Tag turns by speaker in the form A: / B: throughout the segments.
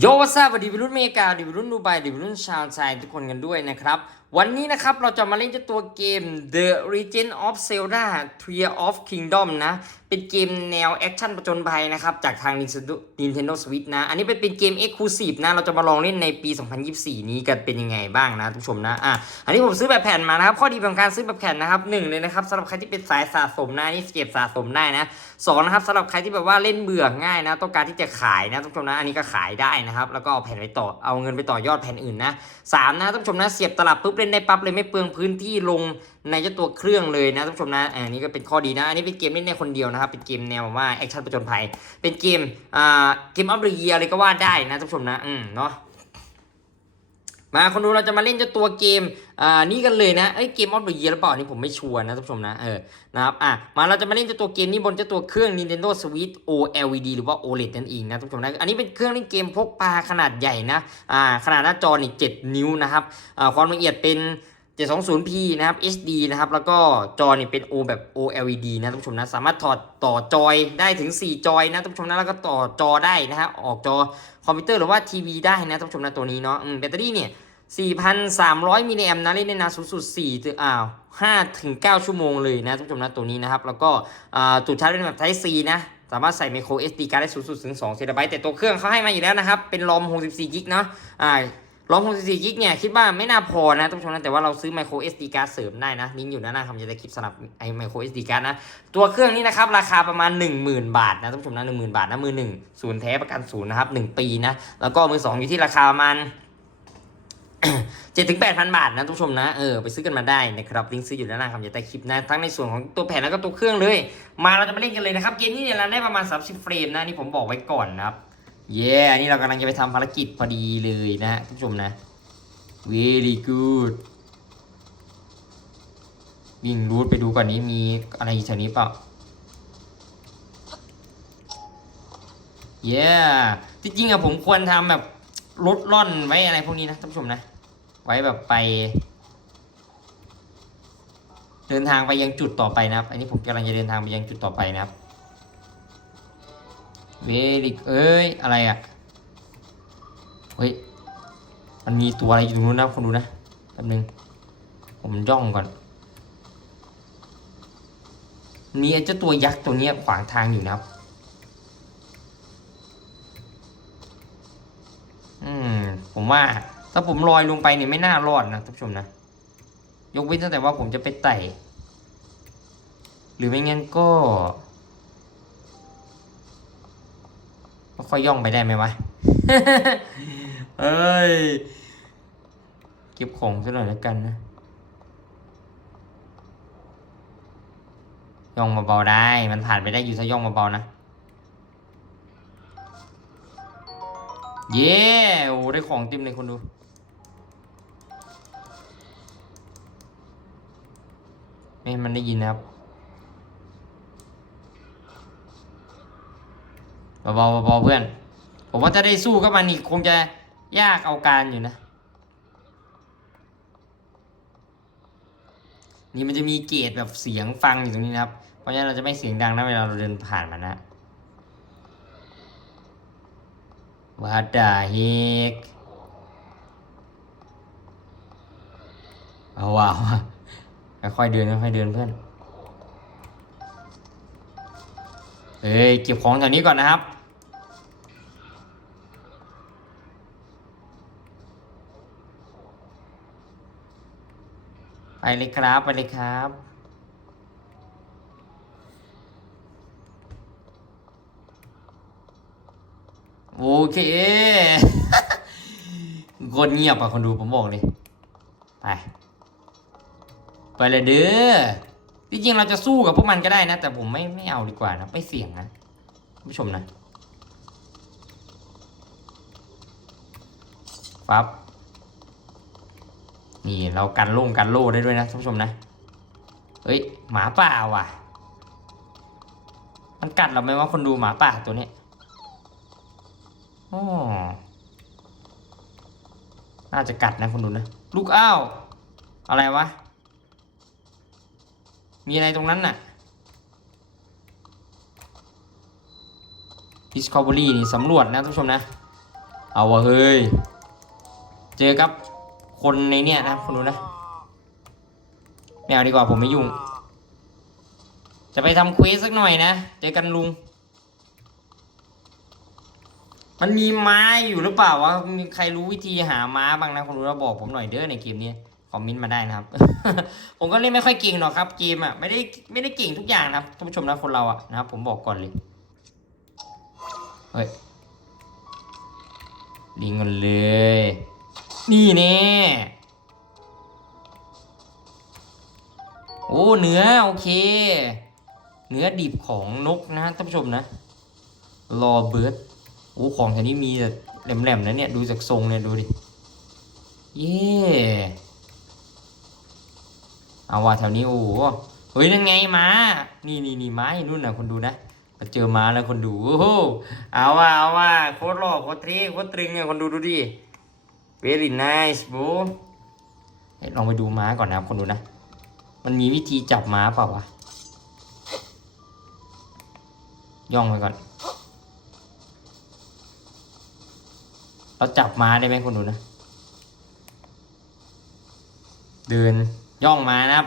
A: โยซาสวัสดีวัยรุ่นอเมริกาวัยรุ่นดูไบวัยรุ่นชาวไทยทุกคนกันด้วยนะครับ วันนี้นะครับเราจะมาเล่นเจ้าตัวเกม The Legend of Zelda Tear of Kingdom นะ เป็นเกมแนวแอคชั่นประจนภัยนะครับ จากทาง Nintendo Switch นะ อันนี้เป็นเป็นเกม Exclusive นะ เราจะมาลองเล่นในปี 2024 นี้กันเป็นยังไงบ้างนะทุกผชมนะ อะ อันนี้ผมซื้อแบบแผ่นมานะครับ ข้อดีของการซื้อแบบแผ่นนะครับหนึ่งเลยนะครับสำหรับใครที่เป็นสายสะสมนะนี่เก็บสะสมได้นะสองนะครับสำหรับใครที่แบบว่าเล่นเบื่อง่ายนะ ต้องการที่จะขายนะทุกผชมนะ อันนี้ก็ขายได้นะครับ แล้วก็เอาแผ่นไปต่อ เอาเงินไปต่อยอดแผ่นอื่นนะสามนะทุกผชมนะ เสียบตลับปุ๊บเล่นได้ปั๊บเลยไม่เปลืองพื้นที่ลงในเจ้าตัวเครื่องเลยนะท่านผู้ชมนะอันนี้ก็เป็นข้อดีนะ อันนี้เป็นเกมเล่นในคนเดียวนะครับ เป็นเกมแนวว่าแอคชั่นประจนภัย เป็นเกมอ่าเกมออฟเดอะเยียอะไรก็ว่าได้นะท่านผู้ชมนะ อืมเนาะ มาคนดูเราจะมาเล่นเจ้าตัวเกมอ่านี่กันเลยนะเอ้ยเกมออฟเดอะเยียหรือเปล่านี่ผมไม่ชัวร์นะท่านผู้ชมนะเออนะครับอะมาเราจะมาเล่นเจ้าตัวเกมนี้บนเจ้าตัวเครื่อง Nintendo Switch OLED หรือว่า OLED นั่นเองนะท่านผู้ชมนะอันนี้เป็นเครื่องเล่นเกมพกพาขนาดใหญ่นะอ่าขนาดหน้าจอนี่7นิ้วนะครับอ่าความละเอียดเป็น 720p นะครับ HD นะครับ แล้วก็จอนี่เป็น O แบบ OLED นะท่านผู้ชมนะ สามารถถอดต่อจอยได้ถึง 4 จอยนะท่านผู้ชมนะ แล้วก็ต่อจอได้นะฮะ ออกจอคอมพิวเตอร์หรือว่าทีวีได้นะท่านผู้ชมนะตัวนี้เนาะแบตเตอรี่เนี่ย 4,300มิลลิแอมป์นะเล่นได้นานสูงสุด4ถึงอ้าว5ถึง9ชั่วโมงเลยนะท่านผู้ชมนะตัวนี้นะครับ แล้วก็อ่าจุดชาร์จเป็นแบบ Type C นะสามารถใส่ micro SD card ได้สูงสุดถึง2เซตไบต์แต่ตัวเครื่องเขาให้มาอยู่แล้วนะครับ เป็นรอม64กิกเนาะอ่ารอม64กิกเนี่ย คิดว่าไม่น่าพอนะท่านผู้ชมนะแต่ว่าเราซื้อ micro SD card เสริมได้นะลิงก์อยู่ด้านหน้าคำจะได้คลิปสำหรับไอ้ micro SD card นะ ตัวเครื่องนี้นะครับ ราคาประมาณ 10,000 บาทนะท่านผู้ชมนะ10,000 บาทนะมือหนึ่งศูนย์แท้ประกันศูนย์นะครับหนึ่งปีนะแล้วก็มือสองอยู่ที่ราคาประมาณ เจ็ดถึงแปดพันบาทนะทุกชมนะเออไปซื้อกันมาได้นะครับลิงก์ซื้ออยู่ด้านล่างคำจะใต้คลิปนะทั้งในส่วนของตัวแผ่นแล้วก็ตัวเครื่องเลย มาเราจะมาเล่นกันเลยนะครับเกมนี้เนี่ยเราได้ประมาณ 30 เฟรมนะนี่ผมบอกไว้ก่อนนะครับเย้อันนี้เรากำลังจะไปทำภารกิจพอดีเลยนะทุกชมนะ very good วิ่งรูทไปดูก่อนนี้มีอะไรอยู่แถวนี้เปล่าเย้ที่จริงอะผมควรทำแบบลดล่อนไว้อะไรพวกนี้นะท่านผู้ชมนะ ไว้แบบไป เดินทางไปยังจุดต่อไปนะครับ อันนี้ผมกำลังจะเดินทางไปยังจุดต่อไปนะครับเวริกเอ้ยอะไรอะเฮ้ยมันมีตัวอะไรอยู่ตรงนู้นนะคนดูนะแป๊บนึงผมย่องก่อนมีไอ้เจ้าตัวยักษ์ตัวนี้ขวางทางอยู่นะครับ อืม ผมว่า ถ้าผมลอยลงไปเนี่ยไม่น่ารอดนะท่านผู้ชมนะ ยกเว้นตั้งแต่ว่าผมจะไปไต่ หรือไม่งั้นก็ค่อยย่องไปได้ไหมวะ เอ้ย เก็บของซะหน่อยแล้วกันนะ ย่องเบาๆได้ มันผ่านไปได้อยู่ถ้าย่องเบาๆนะ เย้ โอ้ได้ของเต็มเลยคนดู ไม่ให้มันได้ยินนะครับเบาๆเบาๆเพื่อน ผมว่าถ้าได้สู้กับมันนี่คงจะยากเอาการอยู่นะ นี่มันจะมีเกตแบบเสียงฟังอยู่ตรงนี้นะครับ เพราะฉะนั้นเราจะไม่เสียงดังนะเวลาเราเดินผ่านมันนะ What the heck เอาว้าว ค่อยๆเดินค่อยๆเดินเพื่อนเอ้ยเก็บของแถวนี้ก่อนนะครับไปเลยครับไปเลยครับโอเคคนเงียบอะคนดูผมบอกเลยไป ไปเลยเด้อจริงๆเราจะสู้กับพวกมันก็ได้นะ แต่ผมไม่ไม่เอาดีกว่านะไม่เสี่ยงนะท่านผู้ชมนะฟับนี่เรากันโล่งกันโล่ได้ด้วยนะท่านผู้ชมนะ เฮ้ยหมาป่าว่ะ มันกัดเราไหมว่าคนดูหมาป่าตัวนี้อ๋อน่าจะกัดนะคุณดูนะ ลูกอ้าว อะไรวะ มีอะไรตรงนั้นน่ะ Discovery นี่สำรวจนะทุกชมนะ เอาวะเฮ้ย เจอกับคนในเนี่ยนะคุณดูนะไม่เอาดีกว่าผมไม่ยุ่ง จะไปทำเควสสักหน่อยนะ เจอกันลุง มันมีม้าอยู่หรือเปล่าวะ มีใครรู้วิธีหาม้าบ้างนะคุณรู้แล้วบอกผมหน่อยเด้อในเกมนี้ คอมเมนต์มาได้นะครับ ผมก็เล่นไม่ค่อยเก่งหรอกครับเกมอะไม่ได้ไม่ได้เก่งทุกอย่างนะครับท่านผู้ชมนะคนเราอะนะครับ ผมบอกก่อนเลยเฮ้ยลิงกันเลย นี่แน่โอ้เนื้อโอเค เนื้อดิบของนกนะท่านผู้ชมนะรอเบิร์ดโอ้ของแถวนี้มีแต่แหลมๆนะเนี่ย ดูจากทรงเนี่ย ดูดิ เย่ เอาว่าแถวนี้โอ้โหเฮ้ยนั่นไงม้า นี่นี่นี่ม้าอยู่นู่นนะคนดูนะมาเจอม้าแล้วคนดูโอ้โหเอาว่าเอาว่าโคตรหล่อโคตรเท่โคตรตรึงอะคนดูดูดิ very nice bro เฮ้ยลองไปดูม้าก่อนนะครับคนดูนะ มันมีวิธีจับม้าเปล่าวะ ย่องไปก่อน เราจับม้าได้ไหมคนดูนะ เดิน ย่องมานะครับ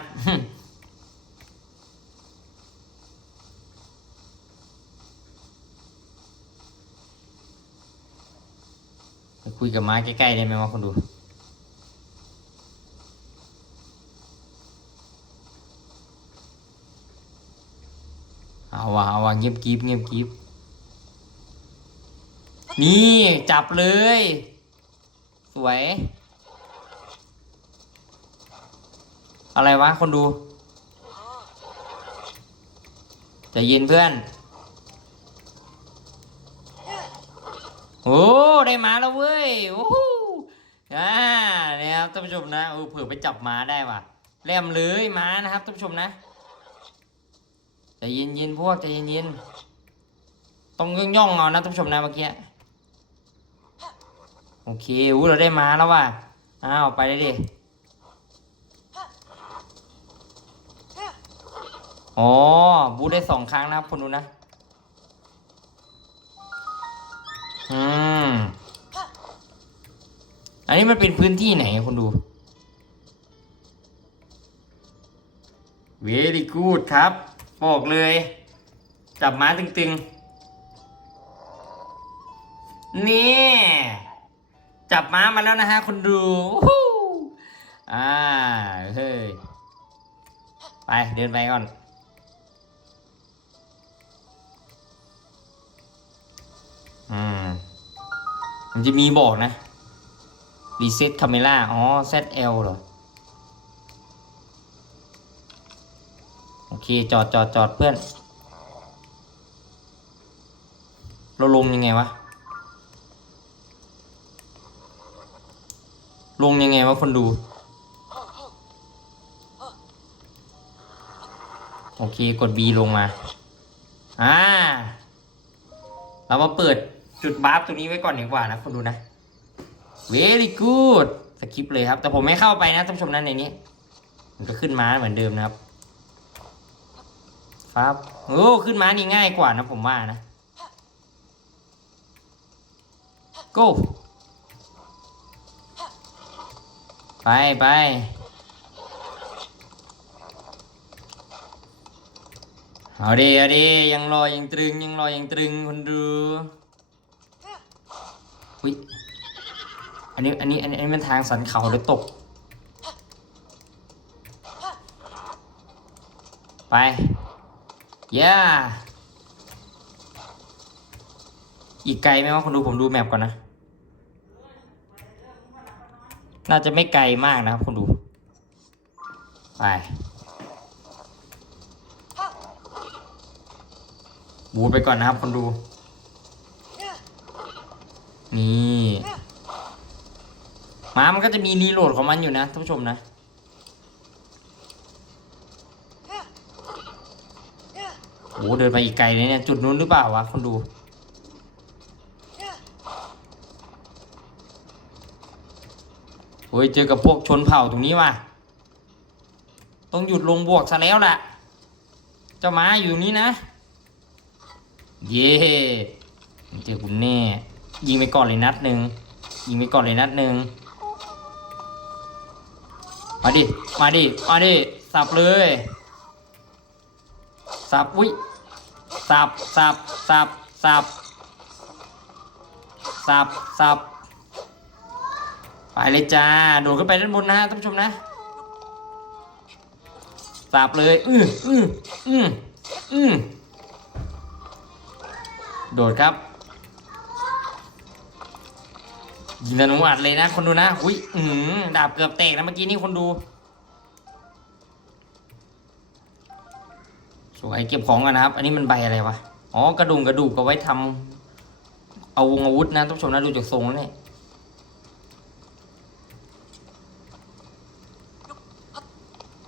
A: ไปคุยกับม้าใกล้ๆได้ไหมวะคนดูเอาวะเอาวะเงียบกริบเงียบกริบนี่ จับเลย สวย อะไรวะ คนดูจะเย็นเพื่อน โอ้ ได้มาแล้วเว้ย โอ้โหอ่าเนี่ยครับท่านผู้ชมนะเออเผื่อไปจับม้าได้ว่ะแลมเลยม้านะครับท่านผู้ชมนะใจเย็นเย็นพวกใจเย็นเย็นต้องย่องย่องเอานะท่านผู้ชมนะเมื่อกี้โอเคอู้เราได้ม้าแล้วว่ะอ้าวไปเลยดิ อ๋อ บูได้สองครั้งนะครับคนดูนะ อืม อันนี้มันเป็นพื้นที่ไหนคนดู very good ครับ บอกเลย จับม้าตึงๆ นี่ จับม้ามาแล้วนะฮะคนดูวู้ฮู้อ่า เฮ้ย ไป เดินไปก่อน มันจะมีบอกนะ reset camera อ๋อ ZL เหรอ โอเค จอดจอดจอดเพื่อน เราลงยังไงวะ ลงยังไงวะคนดู โอเค กด B ลงมา อ่า เรามาเปิด จุดบาร์ตรงนี้ไว้ก่อนดีกว่านะคนดูนะ very good สคริปเลยครับ แต่ผมไม่เข้าไปนะท่านผู้ชมนั้นในนี้ มันก็ขึ้นมาเหมือนเดิมนะครับครับโอ้ขึ้นมานี่ง่ายกว่านะผมว่านะ go ไปไปเอาดีเอาดียังรอยังตรึงยังรอยังตรึงคนดู อุ้ยอันนี้อันนี้อันนี้อันนี้เป็นทางสันเขาหรือตก ไปย่าอีกไกลไหมวะคนดูผมดูแมปก่อนนะ น่าจะไม่ไกลมากนะครับคนดู ไปบูไปก่อนนะครับคนดู นี่ม้ามันก็จะมีรีโหลดของมันอยู่นะท่านผู้ชมนะ โอ้เดินไปอีกไกลเลยเนี่ย จุดนู้นหรือเปล่าวะคนดู โอ้ยเจอกับพวกชนเผ่าตรงนี้ว่ะ ต้องหยุดลงบวกซะแล้วล่ะเจ้าม้าอยู่นี้นะ เย่เจอคุณแน่ ยิงไปก่อนเลยนัดหนึ่งยิงไปก่อนเลยนัดหนึ่งมาดิ มาดิ มาดิ สับเลย สับ อุ้ย สับ สับ สับ สับ สับ สับ ไปเลยจ้า โดดขึ้นไปด้านบนนะฮะท่านผู้ชมนะ สับเลย อืออืออืออือโดดครับ ยิงธนูอัดเลยนะ คนดูนะ อุ้ยอือดาบเกือบแตกนะเมื่อกี้นี่คนดู สวยเก็บของกันนะครับ อันนี้มันใบอะไรวะ อ๋อกระดุมกระดูกก็ไว้ทำเอาวงอาวุธนะท่านผู้ชมนะดูจากทรงแล้วเนี่ย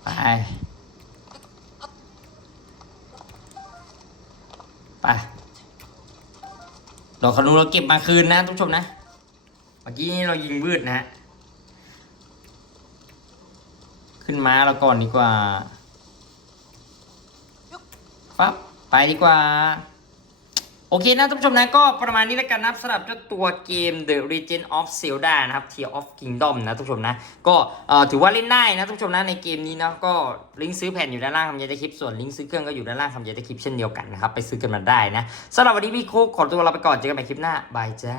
A: ไปไปดอกขนุนเราเก็บมาคืนนะท่านผู้ชมนะ กี้นี้เรายิงวืดนะฮะ ขึ้นม้าเราก่อนดีกว่าปั๊บไปดีกว่า โอเคนะท่านผู้ชมนะก็ประมาณนี้แล้วกันนับสำหรับเจ้าตัวเกม The Legend of Zelda นะครับ Tear of Kingdom นะท่านผู้ชมนะ ก็ถือว่าเล่นได้นะท่านผู้ชมนะในเกมนี้นะก็ลิงก์ซื้อแผ่นอยู่ด้านล่างคำยายในคลิปส่วนลิงก์ซื้อเครื่องก็อยู่ด้านล่างคำยายในคลิปเช่นเดียวกันนะครับ ไปซื้อกันมาได้นะสำหรับวันนี้พี่โคกขอตัวลาไปก่อนเจอกันใหม่คลิปหน้าบายจ้า